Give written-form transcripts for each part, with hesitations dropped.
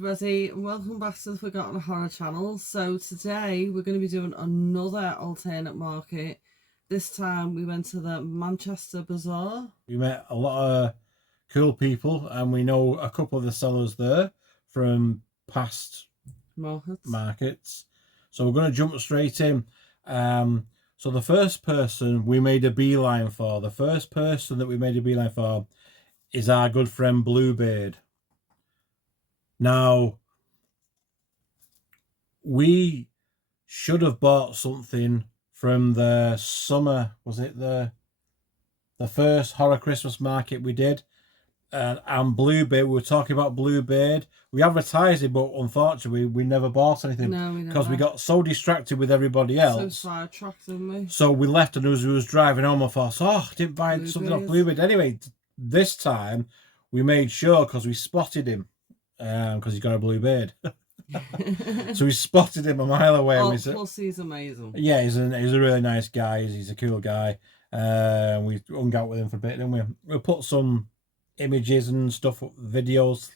everybody, and welcome back to the Forgotten Horror channel. So today we're going to be doing another alternate market. This time we went to the Manchester Bazaar. We met a lot of cool people and we know a couple of the sellers there from past markets. So we're going to jump straight in. So the first person we made a beeline for, is our good friend Bluebeard. Now, we should have bought something from the summer, was it the first horror Christmas market we did? And Bluebeard, we were talking about Bluebeard. We advertised it, but unfortunately we never bought anything. No, because we got so distracted with everybody else. So sidetracked, didn't we? So we left, and as we was driving home, I thought, oh, I didn't buy something off Bluebeard. Anyway, this time we made sure, because we spotted him, because he's got a blue beard. So we spotted him a mile away. Oh, and we said, plus he's amazing. Yeah, he's a really nice guy. He's a cool guy. We hung out with him for a bit, didn't we? We put some images and stuff, videos,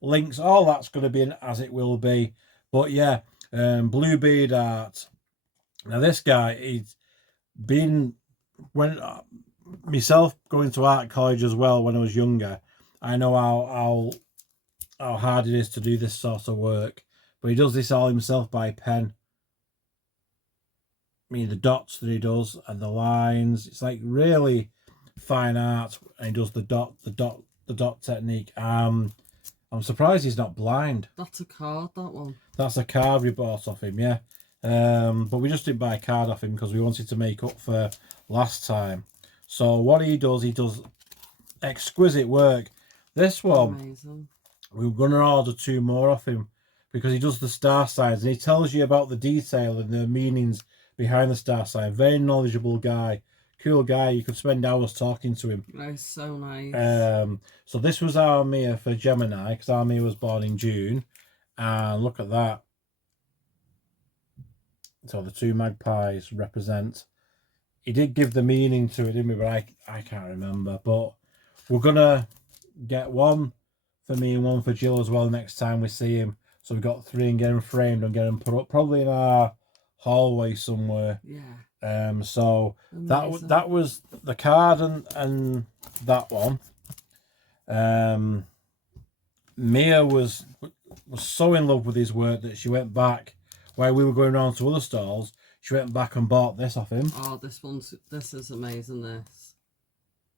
links, all that's going to be in as it will be. But yeah, Bluebeard art. Now this guy, he's been, when myself going to art college as well when I was younger, I know how hard it is to do this sort of work, but he does this all himself by pen. I mean, the dots that he does and the lines, it's like really fine art, and he does the dot technique. I'm surprised he's not blind. That's a card, that one. That's a card we bought off him, yeah. But we just didn't buy a card off him because we wanted to make up for last time. So what he does exquisite work. This one, amazing. We were going to order 2 more off him because he does the star signs and he tells you about the detail and the meanings behind the star sign. Very knowledgeable guy, cool guy. You could spend hours talking to him. That's so nice. So this was our Mia for Gemini, because our Mia was born in June. And look at that. So the 2 magpies represent. He did give the meaning to it, didn't we? But I can't remember. But we're gonna get one for me and one for Jill as well next time we see him. So we've got 3 and get them framed and get them put up probably in our hallway somewhere. Yeah. So amazing. that was the card and that one. Mia was so in love with his work that she went back while we were going around to other stalls. She went back and bought this off him. Oh, this is amazing.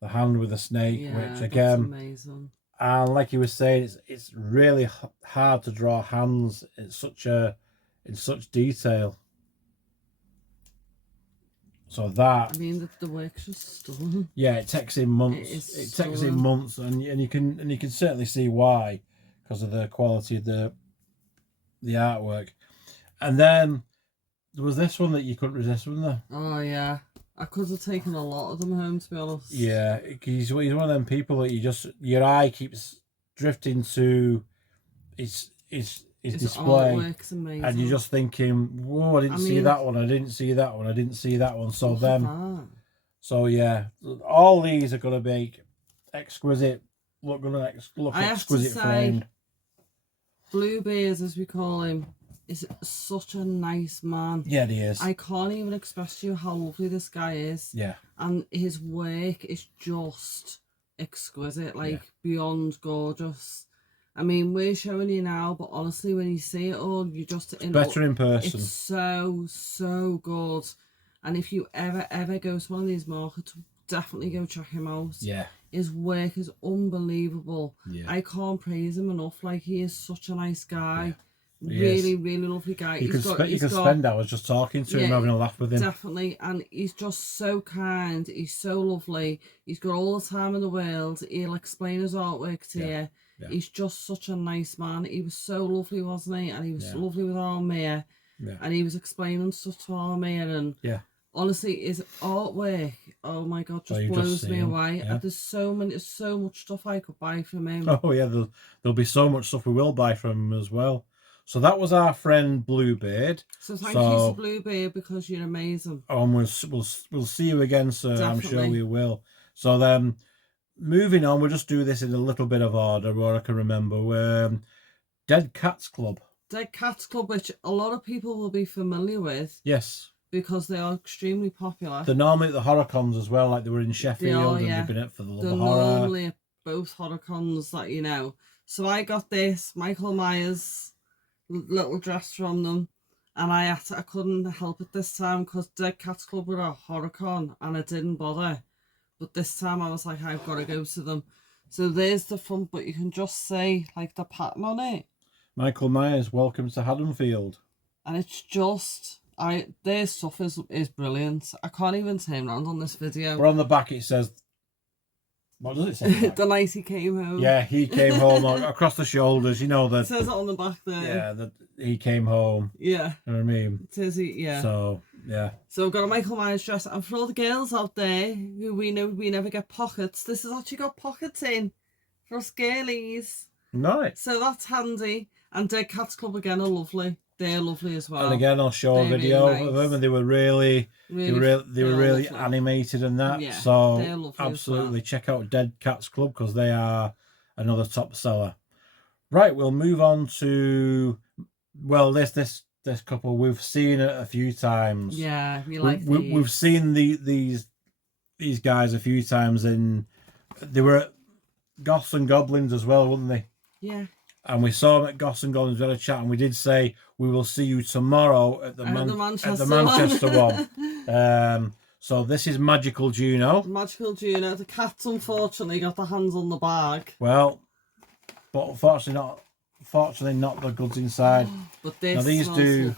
The hand with the snake, yeah, which again, amazing. And like he was saying, it's really hard to draw hands in such detail. So that, I mean, the work's just stunning. Yeah, it takes him months. It takes him months, and you can certainly see why, because of the quality of the artwork. And then there was this one that you couldn't resist, wasn't there? Oh yeah, I could have taken a lot of them home, to be honest. Yeah, he's one of them people that your eye keeps drifting to his display, and you're just thinking, whoa, I didn't see that one, I didn't see that one, I didn't see that one. So then, so yeah, all these are going to be exquisite. Look exquisite framed. Bluebeard, as we call him, is such a nice man. Yeah, he is. I can't even express to you how lovely this guy is. Yeah. And his work is just exquisite, like beyond gorgeous. I mean, we're showing you now, but honestly, when you see it all, you just... better in person. It's so good. And if you ever go to one of these markets, definitely go check him out. Yeah. His work is unbelievable. Yeah. I can't praise him enough. Like, he is such a nice guy. Yeah. Really lovely guy. You can spend hours just talking to him, having a laugh with him. Definitely, and he's just so kind. He's so lovely. He's got all the time in the world. He'll explain his artwork to you. Yeah. He's just such a nice man. He was so lovely, wasn't he? And he was lovely with our Mia. Yeah. And he was explaining stuff to our Mia, and honestly, his artwork, oh my god, just blows me away. Yeah. There's so much stuff I could buy from him. Oh yeah, there'll be so much stuff we will buy from him as well. So that was our friend Bluebeard. So thank you to Bluebeard, because you're amazing. Oh, and we'll see you again, sir. Definitely. I'm sure we will. So then, moving on, we'll just do this in a little bit of order, where I can remember. Dead Cats Club. Dead Cats Club, which a lot of people will be familiar with. Yes. Because they are extremely popular. They're normally at the horror cons as well, like they were in Sheffield and they've been at for the Love of Horror. They're normally at both horror cons that you know. So I got this Michael Myers little dress from them, and I couldn't help it this time because Dead Cats Club were a horror con and I didn't bother. But this time I was like, I've got to go to them. So there's the front, but you can just see like the pattern on it. Michael Myers, welcome to Haddonfield. And it's just, their stuff is brilliant. I can't even turn around on this video. But on the back it says, what does it say? The night he came home. Yeah, he came home across the shoulders. You know that. It says it on the back there. Yeah, that he came home. Yeah. You know what I mean? It says he, yeah. So yeah. So I've got a Michael Myers dress, and for all the girls out there who we know we never get pockets, this has actually got pockets in for us girlies. Nice. So that's handy. And Dead Cats Club again are lovely. They're lovely as well. And again, I'll show a video of them, and they were really animated and that. Yeah, so absolutely check out Dead Cats Club because they are another top seller. Right, we'll move on to this couple we've seen it a few times. Yeah, we've seen these guys a few times, and they were at Goths and Goblins as well, weren't they? Yeah. And we saw them at Goths and Goblins, we had a chat, and we did say we will see you tomorrow at the Manchester one. So this is Magical Juno. Magical Juno. The cats unfortunately got their hands on the bag. Well, but unfortunately not the goods inside. But these do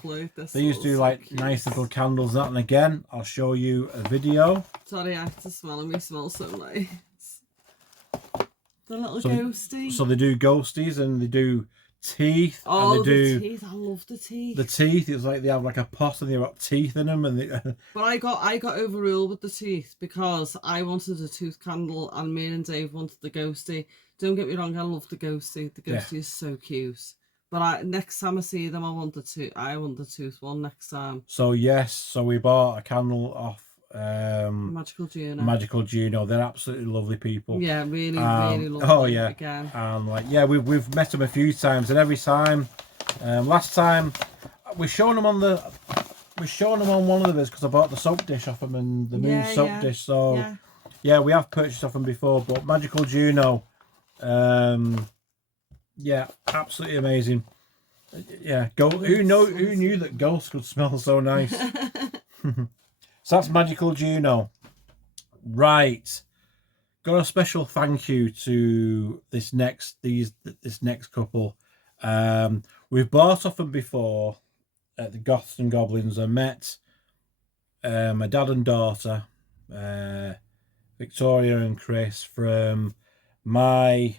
like nice little candles. That, and again, I'll show you a video. Sorry, I have to smell them. They smell so nice. The little ghosties. So they do ghosties and they do teeth. Oh, and they do teeth! I love the teeth. The teeth. It's like they have like a pot and they've got teeth in them. And but I got overruled with the teeth because I wanted a tooth candle and me and Dave wanted the ghosty. Don't get me wrong, I love the ghosty. The ghosty is so cute. But next time I see them, I want the tooth one next time. So yes, so we bought a candle off Magical Juno. They're absolutely lovely people. Yeah, really lovely. Oh yeah, again. And we've met them a few times, and every time. Last time we're showing them on one of the vids because I bought the soap dish off them and the new soap dish. So yeah, we have purchased off them before, but Magical Juno, absolutely amazing. Yeah, who knew that ghosts could smell so nice? So that's Magical Juno. Right. Got a special thank you to this next couple. We've bought off them before at the Goths and Goblins. I met my dad and daughter, Victoria and Chris, from my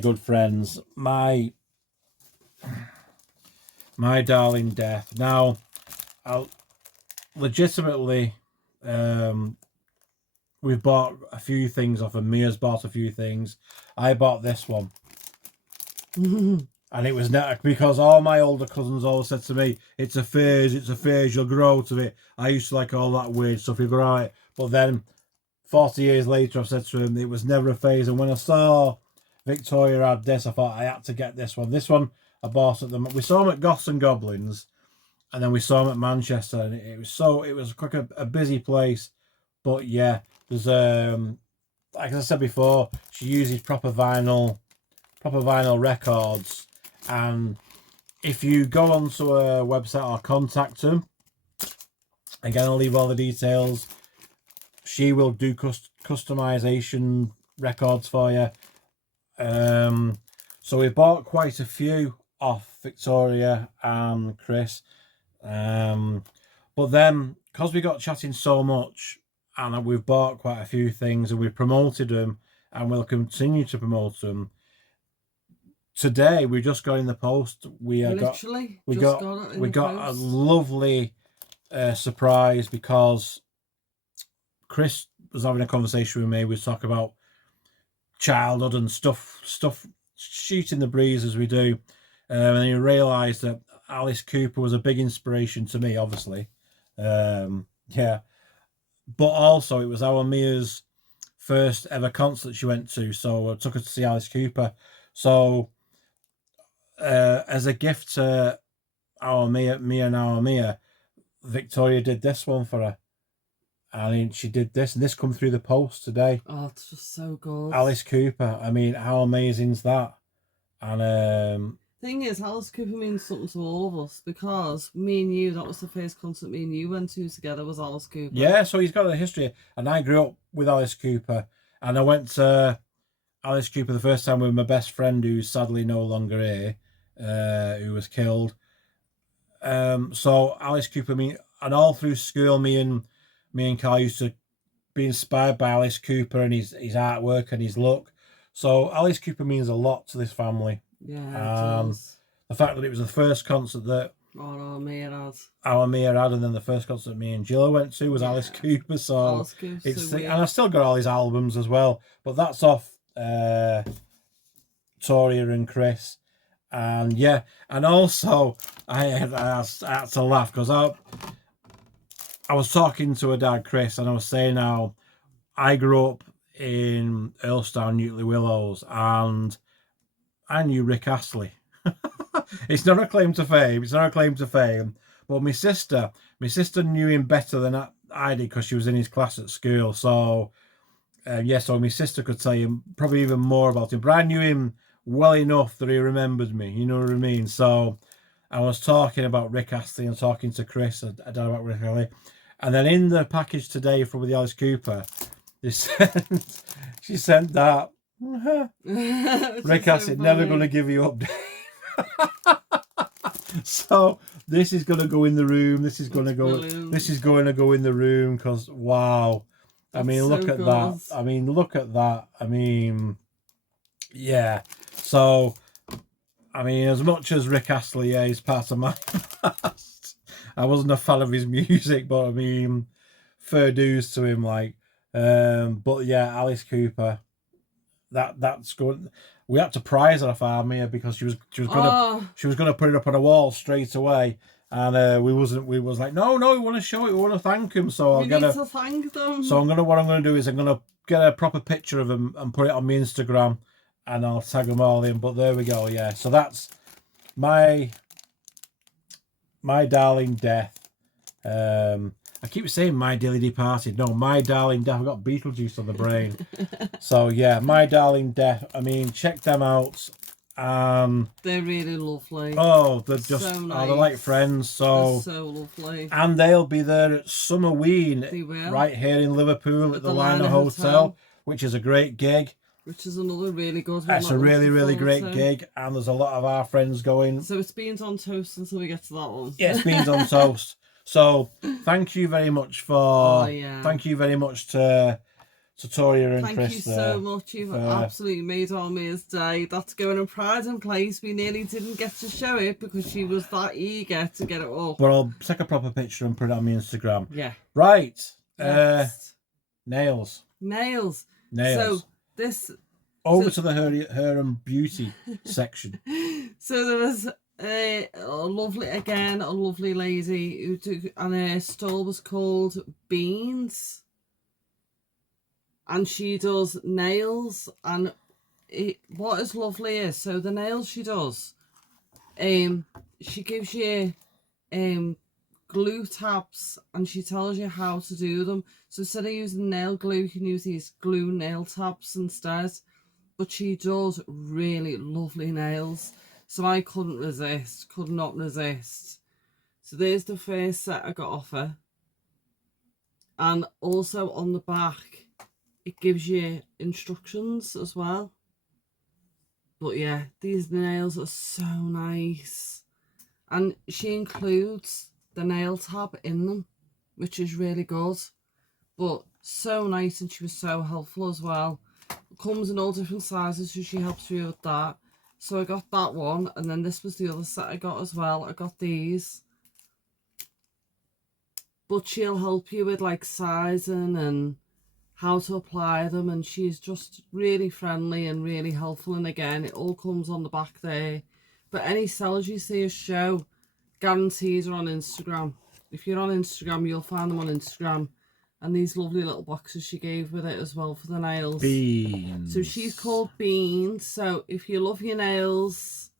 good friends, my darling Death. Now, legitimately, we've bought a few things off, and Mia's bought a few things. I bought this one. And it was not because all my older cousins always said to me, it's a phase, you'll grow out of it. I used to like all that weird stuff, you'll grow out. But then 40 years later I said to him it was never a phase, and when I saw Victoria had this, I thought I had to get this one. This one I bought at we saw them at Goths and Goblins, and then we saw them at Manchester, and it was quite a busy place. But yeah, there's like I said before, she uses proper vinyl records, and if you go onto a website or contact them, again I'll leave all the details, she will do customization records for you. So we bought quite a few off Victoria and Chris, but then because we got chatting so much and we've bought quite a few things and we've promoted them and we'll continue to promote them. Today we just got in the post. We got a lovely surprise because Chris was having a conversation with me. We talk about childhood and stuff shooting the breeze as we do, and he realised that Alice Cooper was a big inspiration to me, obviously. But also it was our Mia's first ever concert she went to, so I took her to see Alice Cooper. So as a gift to me and our Mia, Victoria did this one for her. And she did this, and this come through the post today. Oh, it's just so good. Alice Cooper. I mean, how amazing is that? And thing is, Alice Cooper means something to all of us, because me and you, that was the first concert me and you went to together, was Alice Cooper. Yeah, so he's got a history. And I grew up with Alice Cooper, and I went to Alice Cooper the first time with my best friend, who's sadly no longer here, who was killed. So Alice Cooper, and all through school, me and Carl used to be inspired by Alice Cooper and his artwork and his look. So Alice Cooper means a lot to this family. Yeah, it does. The fact that it was the first concert that our Mia had, and then the first concert me and Jill went to was Alice Cooper. So Alice Cooper's and I still got all his albums as well. But that's off Toria and Chris. And yeah, and also I had to laugh because I was talking to her dad, Chris, and I was saying how I grew up in Earlstown, Newtley Willows, and I knew Rick Astley. It's not a claim to fame. But my sister knew him better than I did because she was in his class at school. So, so my sister could tell you probably even more about him. But I knew him well enough that he remembered me. You know what I mean? So I was talking about Rick Astley and talking to Chris about Rick Astley. And then in the package today from the Alice Cooper, she sent that. Rick Astley, so never going to give you up. So this is going to go in the room. This is going to go in the room because wow. I mean, look at that. I mean, yeah. So, I mean, as much as Rick Astley is part of my past, I wasn't a fan of his music, but I mean, fair dues to him. But yeah, Alice Cooper. That's good. We had to prize her off our Mia because she was gonna put it up on a wall straight away, and we was like no, we want to show it, we want to thank him. So we need to thank them. So what I'm gonna do is I'm gonna get a proper picture of him and put it on my Instagram, and I'll tag them all in. But there we go. Yeah. So that's my darling death. I keep saying my dearly departed. No, my darling death. I've got Beetlejuice on the brain. So yeah, my darling death. I mean, check them out. They're really lovely. Oh, they're just so nice. They're like friends. So they're so lovely. And they'll be there at Summerween right here in Liverpool at the Liner Hotel, which is a great gig. Which is another really good one. That's a really great gig, and there's a lot of our friends going. So it's beans on toast until we get to that one. Yeah, it's beans on toast. So thank you very much thank you very much to Toria and Chris. Thank you so much. You've absolutely made our Mia's day. That's going in pride and place. We nearly didn't get to show it because she was that eager to get it up. But I'll take a proper picture and put it on my Instagram. Yeah. Right. Nails. So this over to the hair and beauty section. So there was a lovely lady who took, and her stall was called Beans, and she does nails. And what is lovely is, so the nails she does, she gives you glue tabs and she tells you how to do them. So instead of using nail glue, you can use these glue nail tabs instead. But she does really lovely nails. So I could not resist. So there's the first set I got off her. And also on the back, it gives you instructions as well. But yeah, these nails are so nice. And she includes the nail tab in them, which is really good. But so nice, and she was so helpful as well. It comes in all different sizes, so she helps me with that. So I got that one, and then this was the other set I got as well. I got these. But she'll help you with like sizing and how to apply them, and she's just really friendly and really helpful. And again, it all comes on the back there. But any sellers you see a show, guarantees are on Instagram. If you're on Instagram, you'll find them on Instagram. And these lovely little boxes she gave with it as well for the nails. Beans. So she's called Beans. So if you love your nails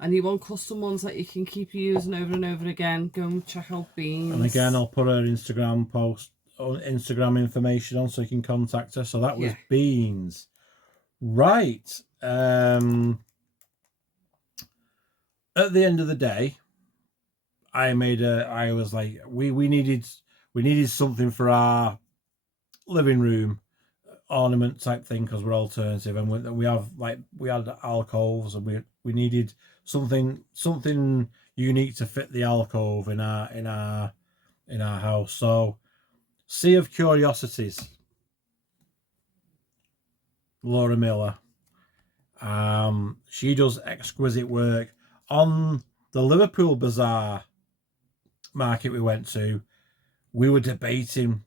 and you want custom ones that you can keep using over and over again, go and check out Beans. And again, I'll put her Instagram post, Instagram information on so you can contact her. So that was Beans. Right. At the end of the day, I was like, we needed something for our living room ornament type thing, because we're alternative, and we had alcoves, and we needed something unique to fit the alcove in our house. So, Sea of Curiosities, Laura Miller. She does exquisite work on the Liverpool Bazaar Market we went to. We were debating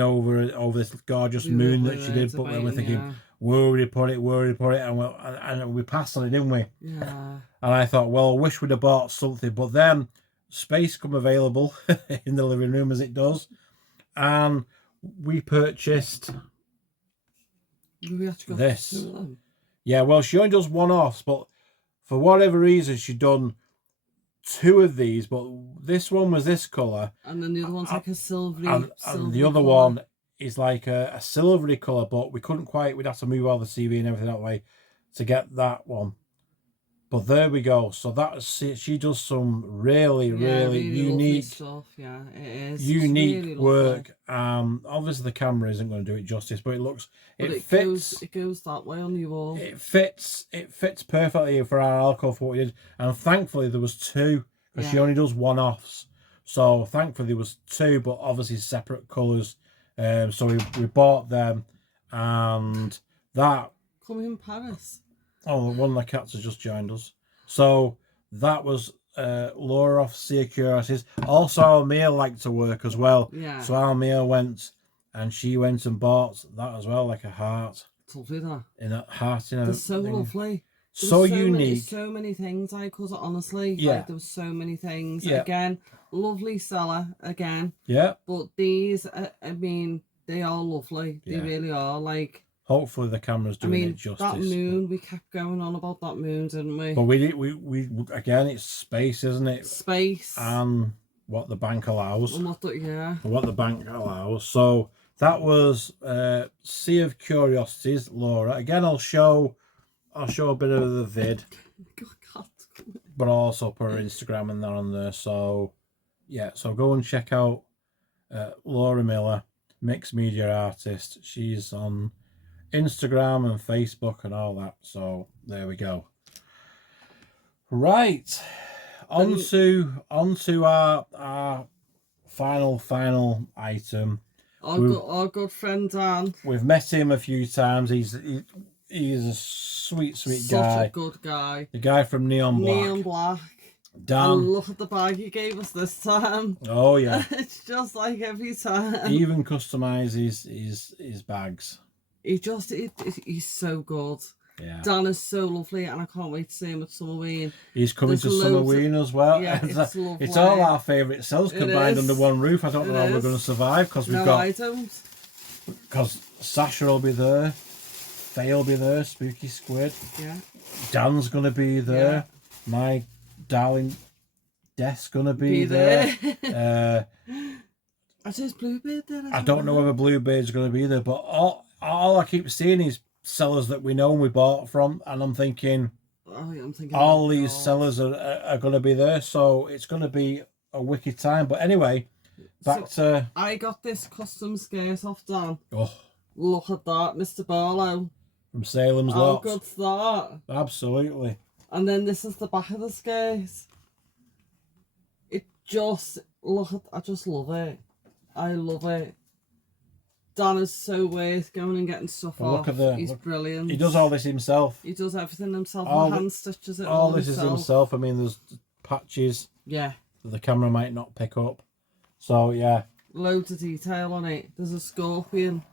over this gorgeous moon that she did, but we were thinking, where would we put it, and we passed on it, didn't we? Yeah. And I thought, well, I wish we'd have bought something, but then space come available in the living room, as it does, and we purchased this. Yeah, well, she only does one-offs, but for whatever reason, she'd done 2 of these, but this one was this colour, and then the other one's like a silvery, and the other one is like a silvery colour, but we couldn't quite, we'd have to move all the CV and everything that way to get that one. But there we go. So she does some really unique stuff. Yeah, it is unique really work. Obviously the camera isn't going to do it justice, but it fits. It goes that way on your wall. It fits perfectly for our alcove for what we did, and thankfully there was 2, because she only does one-offs. So thankfully there was 2, but obviously separate colours. So we bought them, and that coming in Paris. Oh, one of the cats has just joined us. So that was Laura off Sea of Curiosities. Also, Almia liked to work as well. Yeah. So Almia went and bought that as well, like a heart. It's lovely, that. In that heart, you know. They're so lovely. So unique. So many things, because honestly, yeah. There was so many things. Yeah. Again, lovely seller, again. Yeah. But these, I mean, they are lovely. They really are, like... Hopefully the camera's doing it justice. That moon, we kept going on about that moon, didn't we? But we again, it's space, isn't it? Space. And what the bank allows. And what the bank allows. So that was Sea of Curiosities, Laura. Again, I'll show a bit of the vid. God. But I'll also put her Instagram and that on there. So yeah, so go and check out Laura Miller, mixed media artist. She's on Instagram and Facebook and all that. So there we go. Right, onto our final item. Our good friend Dan. We've met him a few times. He's a sweet guy. Such a good guy. The guy from Neon Black. Dan. And look at the bag he gave us this time. Oh yeah. It's just like every time. He even customizes his bags. He's so good. Yeah. Dan is so lovely, and I can't wait to see him at Summerween. He's coming to Summerween as well. Yeah, it's lovely. It's all our favourite cells combined under one roof. I don't know how we're going to survive, because because Sasha will be there, Faye will be there, Spooky Squid. Yeah. Dan's going to be there. Yeah. My darling Death's going to be there. I says Bluebeard there. I don't know whether Bluebeard's going to be there, but all I keep seeing is sellers that we know and we bought from, and I'm thinking all these sellers are going to be there, so it's going to be a wicked time. But anyway, back to... I got this custom skirt off Dan. Oh, look at that, Mr. Barlow. From Salem's Lot. How good's that? Absolutely. And then this is the back of the skirt. It just... I just love it. I love it. Dan is so worth going and getting stuff off. He's brilliant. He does all this himself. He does everything himself. Hand stitches it all this himself. Is himself. I mean, there's patches. Yeah. That the camera might not pick up. So yeah. Loads of detail on it. There's a scorpion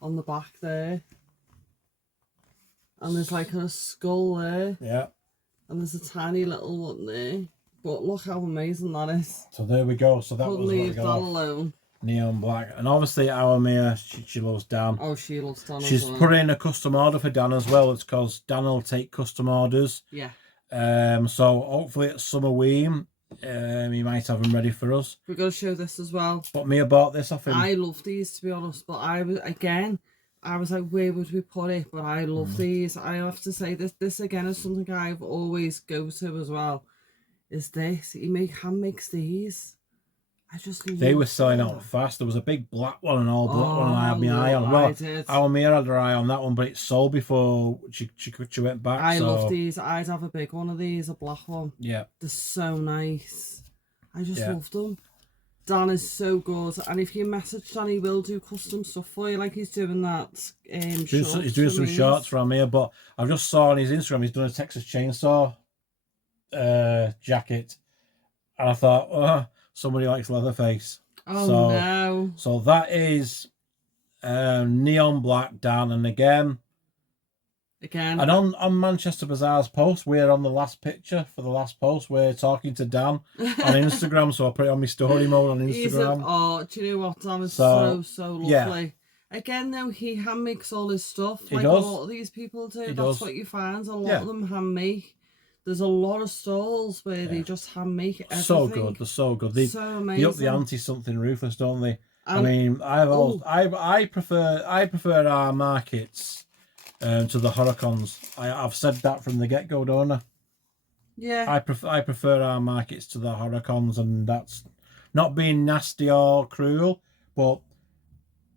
on the back there. And there's like a skull there. Yeah. And there's a tiny little one there. But look how amazing that is. So there we go. So that Couldn't leave that alone. neon black. And obviously our Mia, she loves Dan. Oh, she loves Dan. She's as well. put in a custom order for Dan as well. It's because Dan will take custom orders. Yeah. So hopefully at Summerween, he might have them ready for us. We're going to show this as well. But Mia bought this off him. I love these, to be honest, but I was like, where would we put it? But I love these. I have to say this again is something I've always go to as well. Is this? He hand makes these. I just love They were selling out fast. There was a big black one, an all black one, and I had my eye on. Well, our Mia had her eye on that one, but it sold before she went back. I love these. I'd have a big one of these, a black one. Yeah, they're so nice. I just love them. Dan is so good, and if you message Dan, he will do custom stuff for you, like he's doing that. He's doing some shorts for Mia, but I just saw on his Instagram he's done a Texas Chainsaw jacket, and I thought, oh, somebody likes Leatherface. Oh no! So that is neon black Dan, and again. And on Manchester Bazaar's post, we're on the last picture for the last post. We're talking to Dan on Instagram, so I put it on my story mode on Instagram. Do you know what? Dan is so lovely. Yeah. Again, though, he hand makes all his stuff. He like does. A lot of these people do. He That's does. what you find. A lot of them hand make. There's a lot of stalls where they just hand make everything. So good. They're so good. So amazing. They up the ante something ruthless, don't they? I mean, I prefer our markets to the Hurricanes. I've said that from the get-go, don't I? Yeah. I prefer our markets to the Hurricanes, and that's not being nasty or cruel, but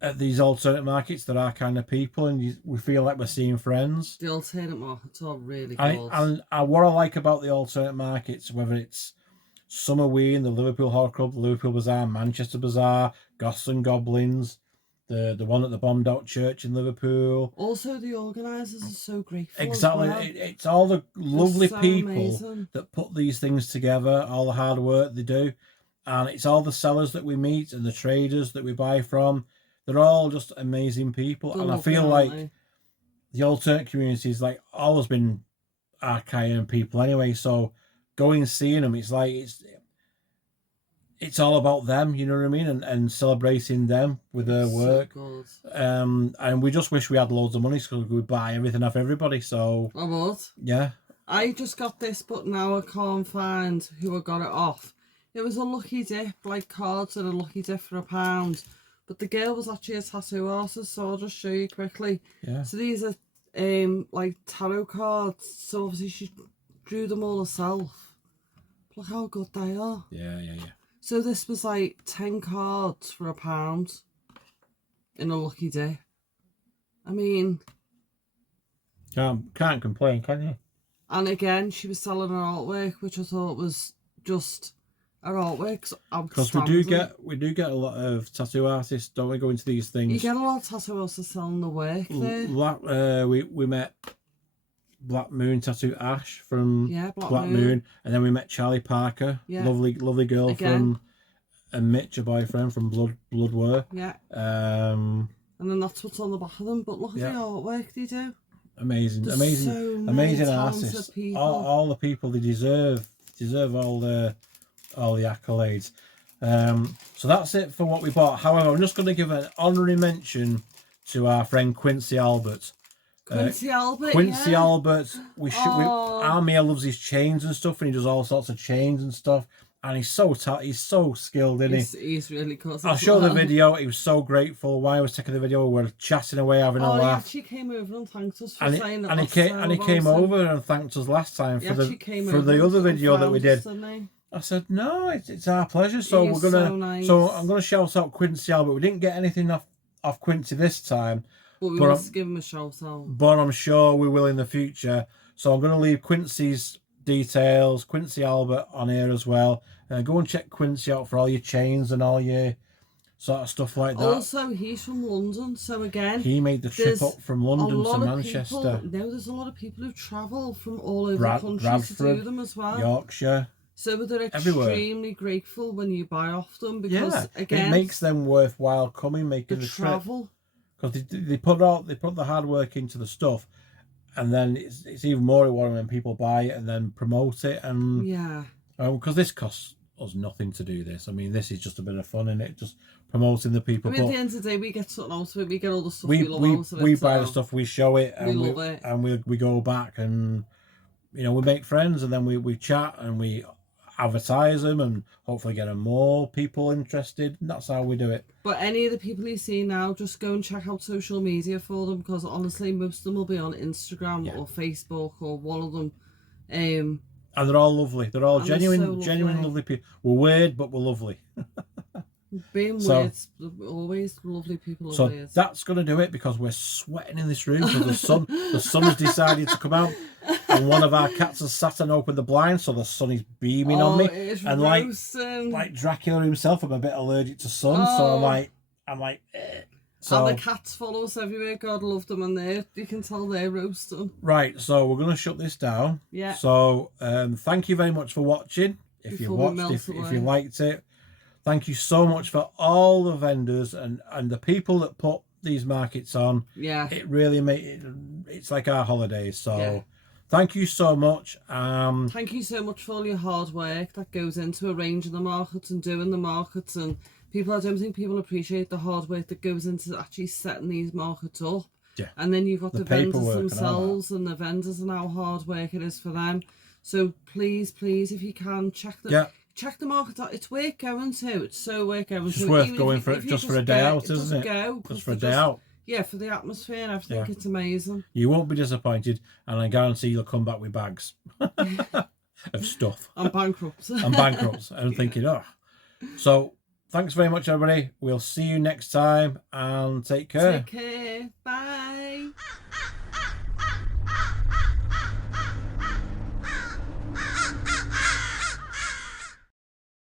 at these alternate markets, there are kind of people, and we feel like we're seeing friends. The alternate markets are really good. And what I like about the alternate markets, whether it's Summerween, the Liverpool Horror Club, the Liverpool Bazaar, Manchester Bazaar, Goths and Goblins, the one at the Bombed Out Church in Liverpool. Also, the organisers are so grateful. Exactly. Well. It's all the lovely people amazing. that put these things together, all the hard work they do. And it's all the sellers that we meet and the traders that we buy from. They're all just amazing people. And I feel like the alternate community is like always been Archaean people anyway. So going and seeing them, it's like it's all about them, you know what I mean, and celebrating them with their work. So and we just wish we had loads of money so we could buy everything off everybody. So I would. Yeah. I just got this, but now I can't find who I got it off. It was a lucky dip, like cards and a lucky dip for £1. But the girl was actually a tattoo artist, so I'll just show you quickly. Yeah. So these are like tarot cards. So obviously she drew them all herself. Look how good they are. Yeah. So this was like 10 cards for £1 in a lucky dip. I mean, can't complain, can you? And again, she was selling her artwork, which I thought was just her artwork's outstanding. Because we do get a lot of tattoo artists, don't we, go into these things. You get a lot of tattoo artists selling the work there. We met Black Moon Tattoo Ash from Black Moon, and then we met Charlie Parker, lovely girl from, and Mitch, a boyfriend from Blood War. Yeah. And then that's what's on the back of them. But look at the artwork they do. Amazing artists. All the people they deserve all the accolades. So that's it for what we bought. However, I'm just going to give an honorary mention to our friend Quincy Albert. Quincy Albert. Our Mia loves his chains and stuff, and he does all sorts of chains and stuff. And he's so skilled, isn't he? He's really good. I'll show the video. He was so grateful. While I was taking the video, we were chatting away, having a laugh. He actually came over and thanked us for saying that. And he came over and thanked us last time for the other video that we did. I said, no, it's our pleasure. So we're gonna. So I'm gonna shout out Quincy Albert. We didn't get anything off Quincy this time, but we must give him a shout out. But I'm sure we will in the future. So I'm gonna leave Quincy's details, Quincy Albert, on here as well. Go and check Quincy out for all your chains and all your sort of stuff like that. Also, he's from London, so again, he made the trip up from London to Manchester. There's a lot of people who travel from all over the country to do them as well. Yorkshire. So they're extremely grateful when you buy off them because again, it makes them worthwhile coming, making the travel. Because they put the hard work into the stuff, and then it's even more rewarding when people buy it and then promote it, and because this costs us nothing to do this. I mean, this is just a bit of fun, and it just promoting the people. I mean, but at the end of the day, we get something out of it. We get all the stuff we love out of it. We buy the stuff, we show it, and we love it. And we go back and, you know, we make friends, and then we chat and we advertise them and hopefully get more people interested. And that's how we do it. But any of the people you see now, just go and check out social media for them, because honestly, most of them will be on Instagram or Facebook or one of them. And they're all lovely. They're all genuine lovely people. We're weird, but we're lovely. Being weird, always lovely people. So that's going to do it, because we're sweating in this room. So the sun has decided to come out, and one of our cats has sat and opened the blinds, so the sun is beaming on me. And like Dracula himself, I'm a bit allergic to sun, so I'm like. So, and the cats follow us everywhere. God love them, and you can tell they're roasting. Right, so we're going to shut this down. Yeah. So thank you very much for watching. If you watched, if you liked it. Thank you so much for all the vendors and the people that put these markets on. Yeah. It really it's like our holidays. So thank you so much. Thank you so much for all your hard work that goes into arranging the markets and doing the markets. And I don't think people appreciate the hard work that goes into actually setting these markets up. Yeah. And then you've got the vendors themselves and the vendors and how hard work it is for them. So please, if you can, check the market out. It's worth going to. It's so worth going to. It's worth going for it just for a day out, isn't it? Just for a day out. Yeah, for the atmosphere and everything. It's amazing. You won't be disappointed, and I guarantee you'll come back with bags of stuff. I'm bankrupt. And thinking, oh. So thanks very much, everybody. We'll see you next time, and take care. Take care. Bye.